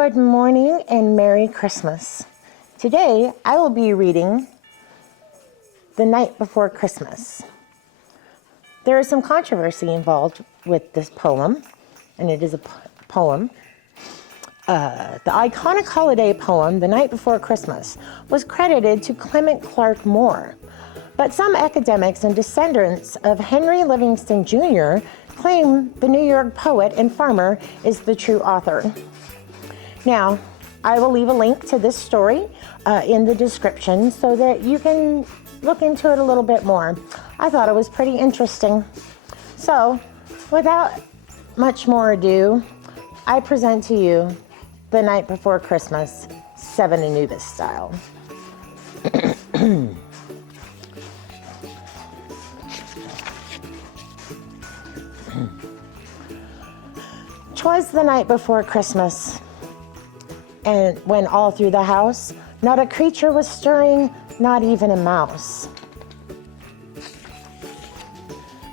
Good morning and Merry Christmas. Today I will be reading The Night Before Christmas. There is some controversy involved with this poem, and it is a poem. The iconic holiday poem, The Night Before Christmas, was credited to Clement Clarke Moore, but some academics and descendants of Henry Livingston Jr. claim the New York poet and farmer is the true author. Now, I will leave a link to this story in the description so that you can look into it a little bit more. I thought it was pretty interesting. So, without much more ado, I present to you The Night Before Christmas, 7 Anubis style. 'Twas the night before Christmas, and when all through the house not a creature was stirring, not even a mouse.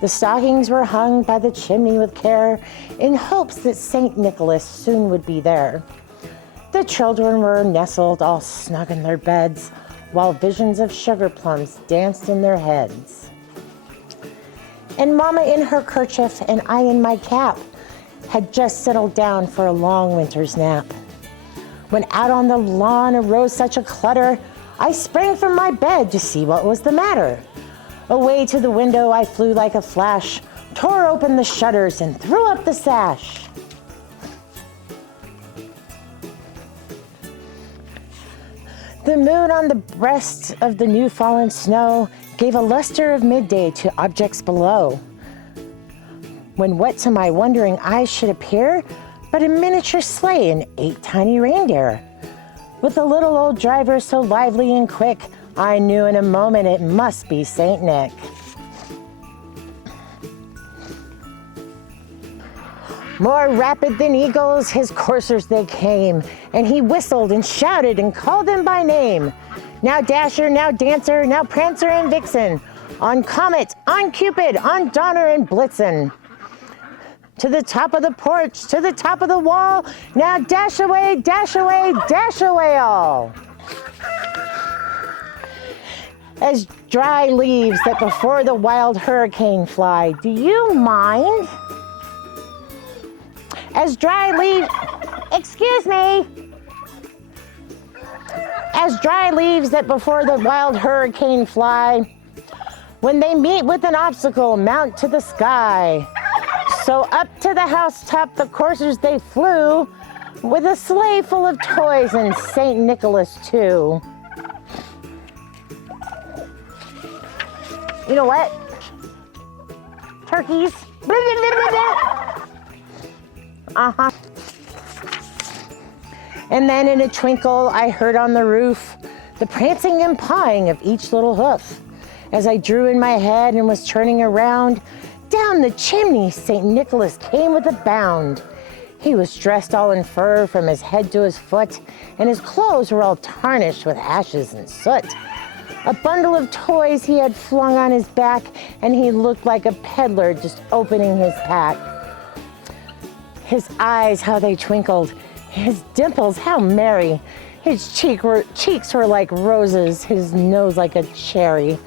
The stockings were hung by the chimney with care, in hopes that St. Nicholas soon would be there. The children were nestled all snug in their beds, while visions of sugar plums danced in their heads. And Mama in her kerchief and I in my cap had just settled down for a long winter's nap. When out on the lawn arose such a clutter, I sprang from my bed to see what was the matter. Away to the window I flew like a flash, tore open the shutters and threw up the sash. The moon on the breast of the new fallen snow gave a luster of midday to objects below. When what to my wondering eyes should appear but a miniature sleigh and 8 tiny reindeer. With a little old driver so lively and quick, I knew in a moment it must be Saint Nick. More rapid than eagles, his coursers they came, and he whistled and shouted and called them by name. Now Dasher, now Dancer, now Prancer and Vixen, on Comet, on Cupid, on Donner and Blitzen. To the top of the porch, to the top of the wall, now dash away, dash away, dash away all. As dry leaves that before the wild hurricane fly, do you mind? As dry leaves, excuse me. As dry leaves that before the wild hurricane fly, when they meet with an obstacle, mount to the sky. So up to the housetop the coursers they flew, with a sleigh full of toys and St. Nicholas too. You know what? Turkeys. Uh-huh. And then in a twinkle I heard on the roof the prancing and pawing of each little hoof. As I drew in my head and was turning around, down the chimney St. Nicholas came with a bound. He was dressed all in fur from his head to his foot, and his clothes were all tarnished with ashes and soot. A bundle of toys he had flung on his back, and he looked like a peddler just opening his pack. His eyes, how they twinkled, his dimples, how merry. His cheeks were like roses, his nose like a cherry.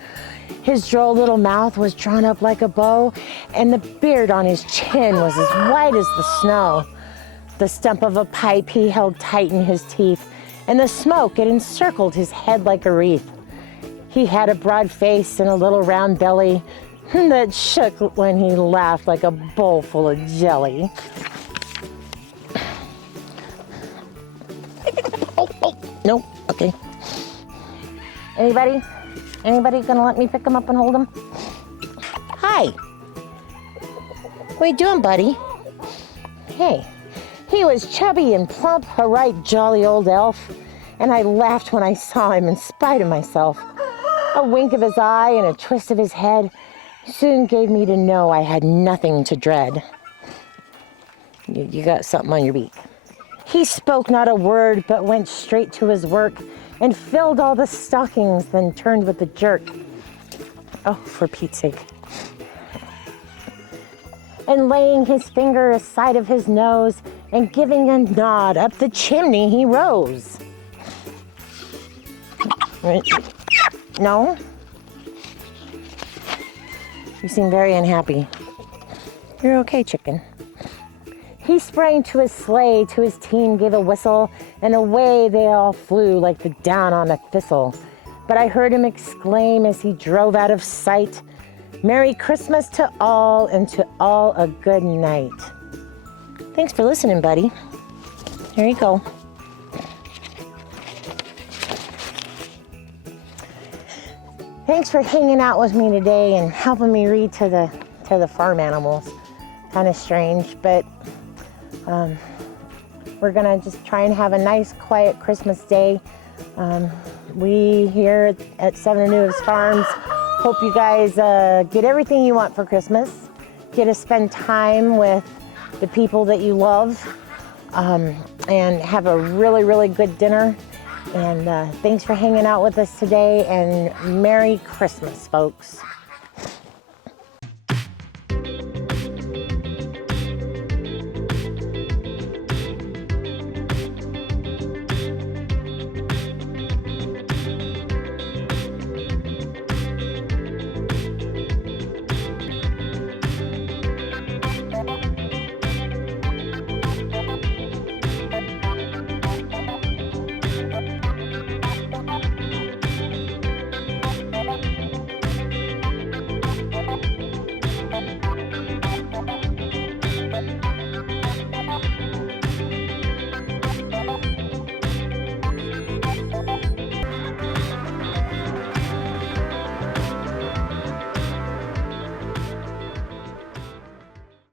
His droll little mouth was drawn up like a bow, and the beard on his chin was as white as the snow. The stump of a pipe he held tight in his teeth, and the smoke, it encircled his head like a wreath. He had a broad face and a little round belly that shook when he laughed like a bowl full of jelly. No, okay. Anybody? Anybody gonna let me pick him up and hold him? Hi. What you doing, buddy? Hey. He was chubby and plump, a right jolly old elf, and I laughed when I saw him in spite of myself. A wink of his eye and a twist of his head soon gave me to know I had nothing to dread. You got something on your beak. He spoke not a word, but went straight to his work and filled all the stockings, then turned with a jerk. Oh, for Pete's sake. And laying his finger aside of his nose, and giving a nod up the chimney he rose. No? You seem very unhappy. You're okay, chicken. He sprang to his sleigh, to his team gave a whistle, and away they all flew like the down on a thistle. But I heard him exclaim as he drove out of sight, "Merry Christmas to all, and to all a good night." Thanks for listening, buddy. Here you go. Thanks for hanging out with me today and helping me read to the farm animals. Kind of strange, but we're gonna just try and have a nice, quiet Christmas day. We here at Seven News Farms hope you guys get everything you want for Christmas. Get to spend time with the people that you love, and have a really, really good dinner. And thanks for hanging out with us today, and Merry Christmas, folks.